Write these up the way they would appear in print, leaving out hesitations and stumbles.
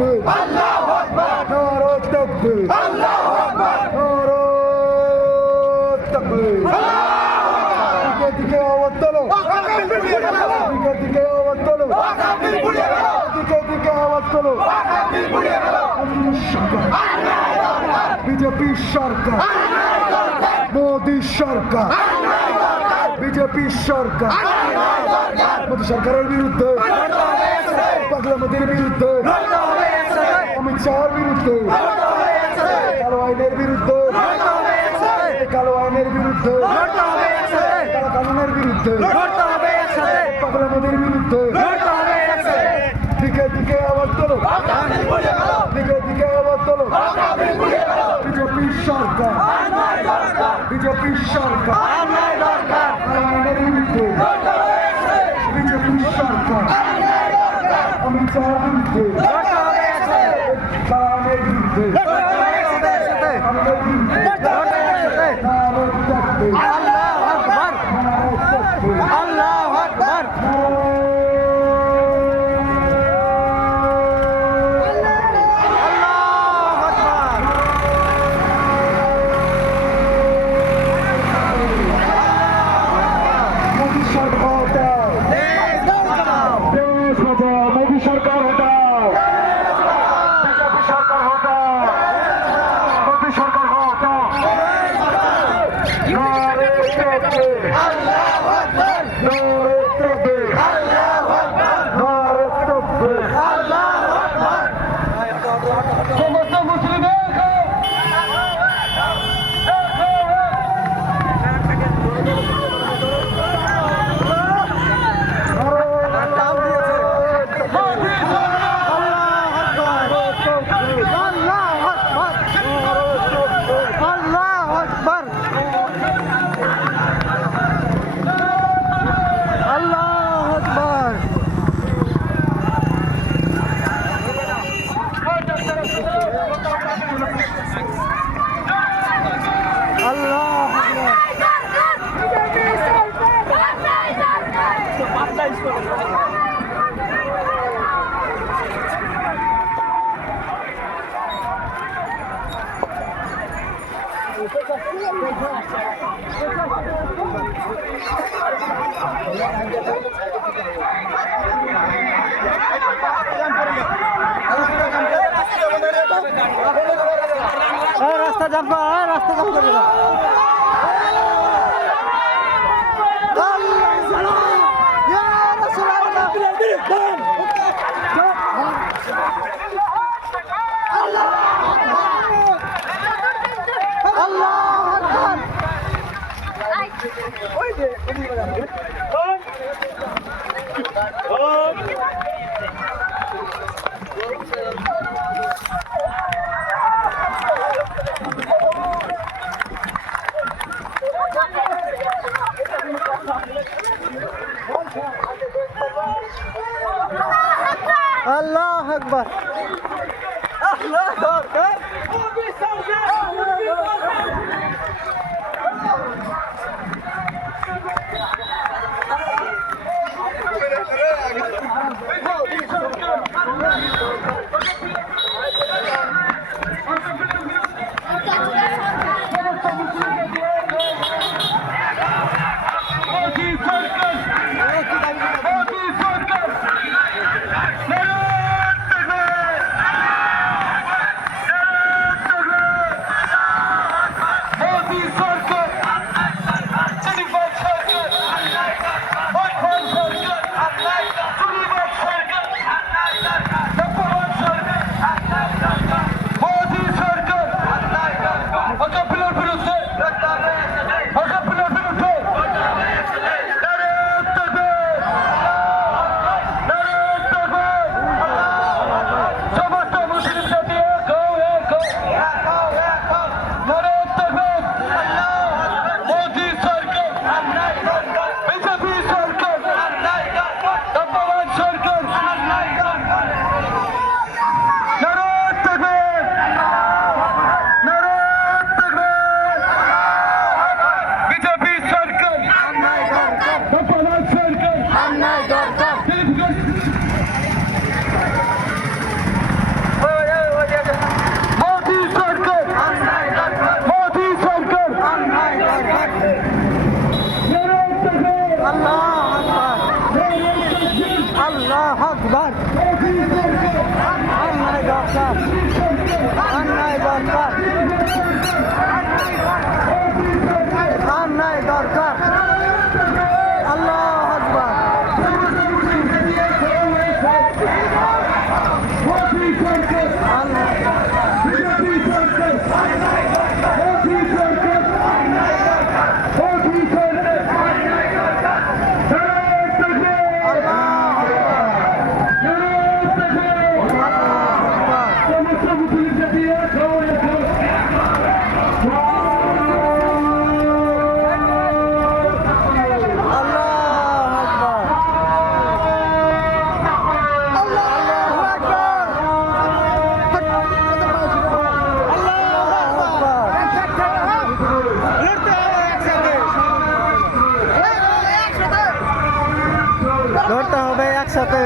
তাকবীর আল্লাহু আকবার নারে তাকবীর আল্লাহু আকবার নারে তাকবীর দিকে দিকে আওয়াজ তোলো দিকে দিকে আওয়াজ তোলো দিকে দিকে আওয়াজ তোলো বিজেপি সরকার মোদী সরকার বিজেপি সরকার মোদী সরকারের বিরুদ্ধে পাগলা মোদীর বিরুদ্ধে অমিত শাহের বিরুদ্ধে কালো আইনের বিরুদ্ধে কালো আইনের বিরুদ্ধে কালো কানুনের বিরুদ্ধে পাগলা মোদীর বিরুদ্ধে দিকে দিকে আওয়াজ তোলো দিকে দিকে আওয়াজ তোলো বিজেপি সরকার বিজেপি সরকার আইনের বিরুদ্ধে বিজেপি সরকার অমিত শাহের বিরুদ্ধে কালামের বিরুদ্ধে আমাদের বিরুদ্ধে আল্লাহু আকবার আল্লাহু আকবার রাস্তা জাম করবে না আল্লাহু আকবার আল্লাহু আকবার আল্লাহু আকবার অন্যায় দরকার অন্যায় দরকার অন্যায় দরকার আল্লাহু আকবার লড়তে হবে একসাথে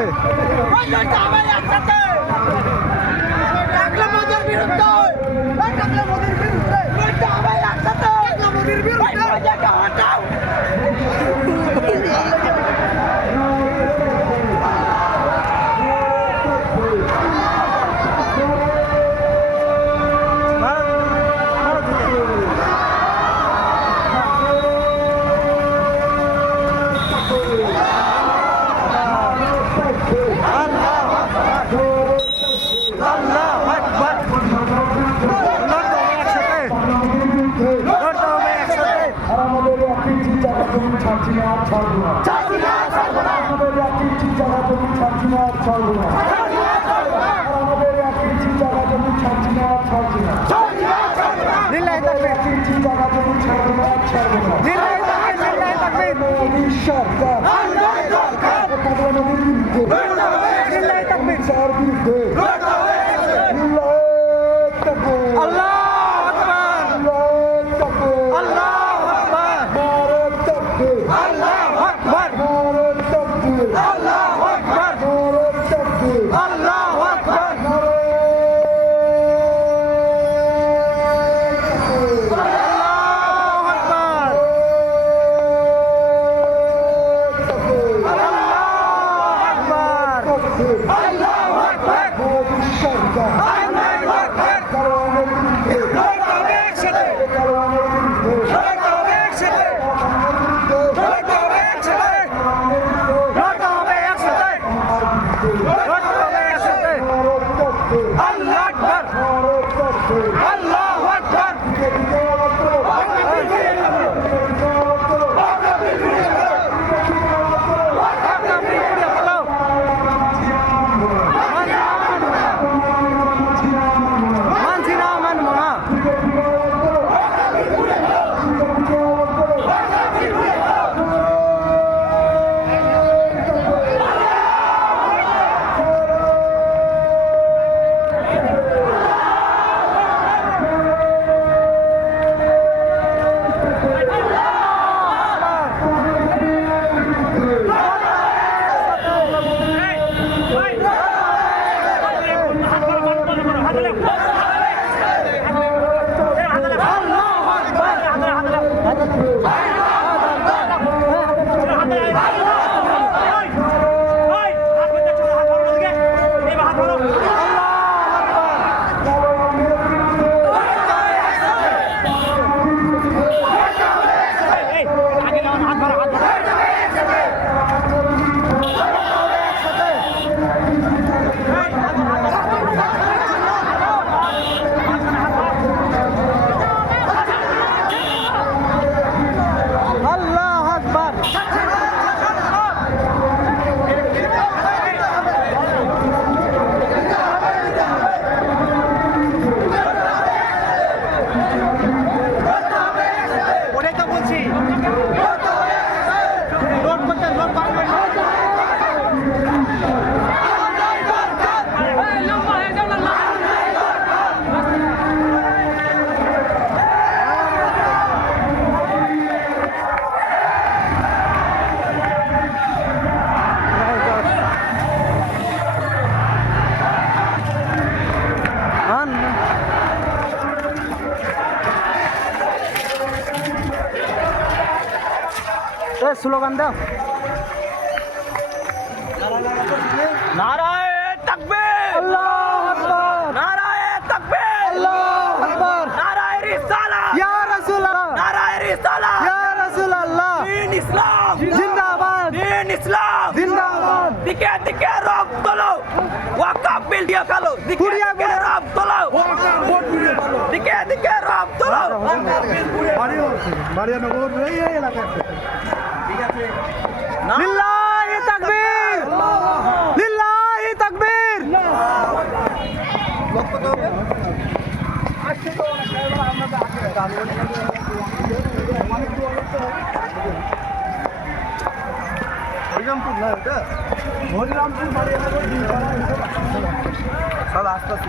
স্লোগান দাও। নারায়ে তাকবীর আল্লাহু আকবার নারায়ে তাকবীর আল্লাহু আকবার নারায়ে রিসালাত ইয়া রাসূলুল্লাহ নারায়ে রিসালাত ইয়া রাসূলুল্লাহ দ্বীন ইসলাম জিন্দাবাদ দ্বীন ইসলাম জিন্দাবাদ দিকে দিকে রব তোলো ওয়াকাফ বিল দিয়ে ফেলো দিকে পুড়িয়ে দিকে ফেলো। রব তোলো দিকে দিকে রব তোলো বাড়িয়ানগর এই এলাকায় লিল্লাহি তাকবীর লিল্লাহি তাকবীর হরিরামপুর না এটা হরিরামপুর বাড়িয়ানগর সব আস্তে আস্তে